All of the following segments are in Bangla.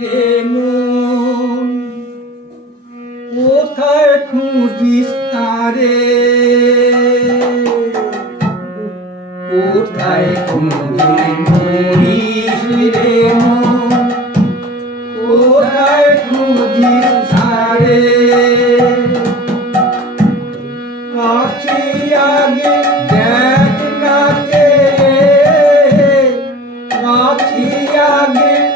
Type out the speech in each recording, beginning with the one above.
রে মন। কোথায় তারে? কোথায় খুঁজি মরিস রে মন? কোথায় খুঁজিস তারে? কাছে আগে দেখ নাচে কাছে আগে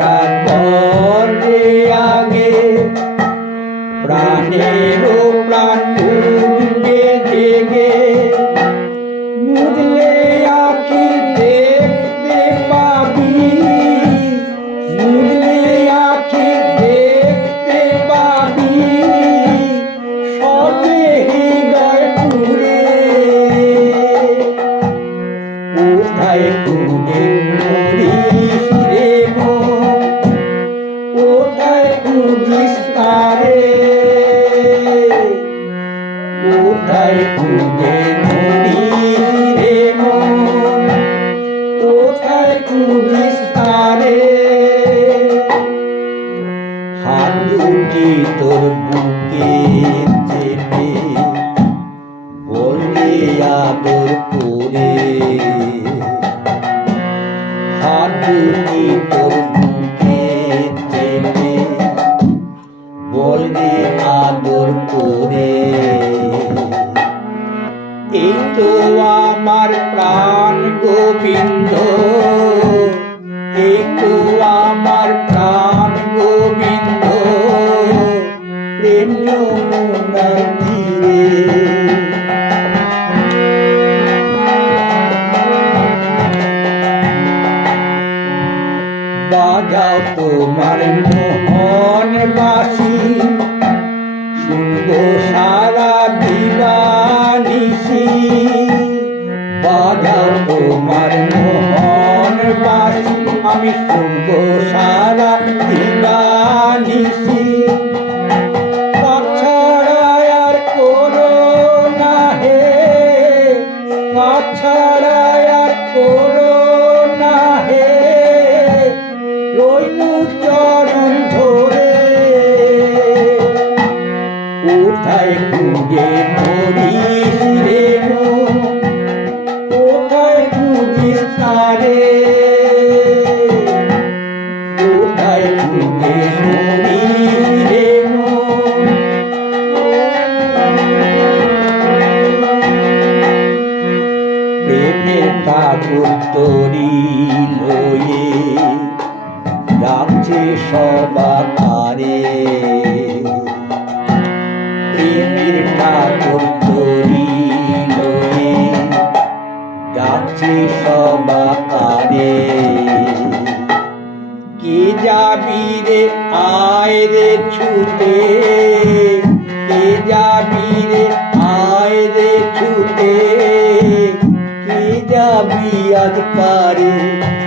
প্রতিষ্ঠা করে আগে প্রাণেরও প্রাণ উঠবে জেগে মুদলে আখি দেখতে পাবি। মুদলে আখি দেখতে পাবি। সবে হৃদয় পুরে কোথায় খুঁজে তারে? বুকে চেপে বললে আদর করে। তোর বুকে চেপে বললে আদর করে। এই তো আমার প্রাণ গোবিন্দ। এই তো আমার প্রাণ গোবিন্দ। প্রেম তীরে। বাজাও তোমার মোহন পবিত্র ঠাকুর লয়ে ডাকছে সবাকারে প্রেমের ঠাকুর তরি লয়ে ডাকছে সবাকারে কে যাবি রে, আয় রে ছুটে। কে যাবি রে কে আজ পারে।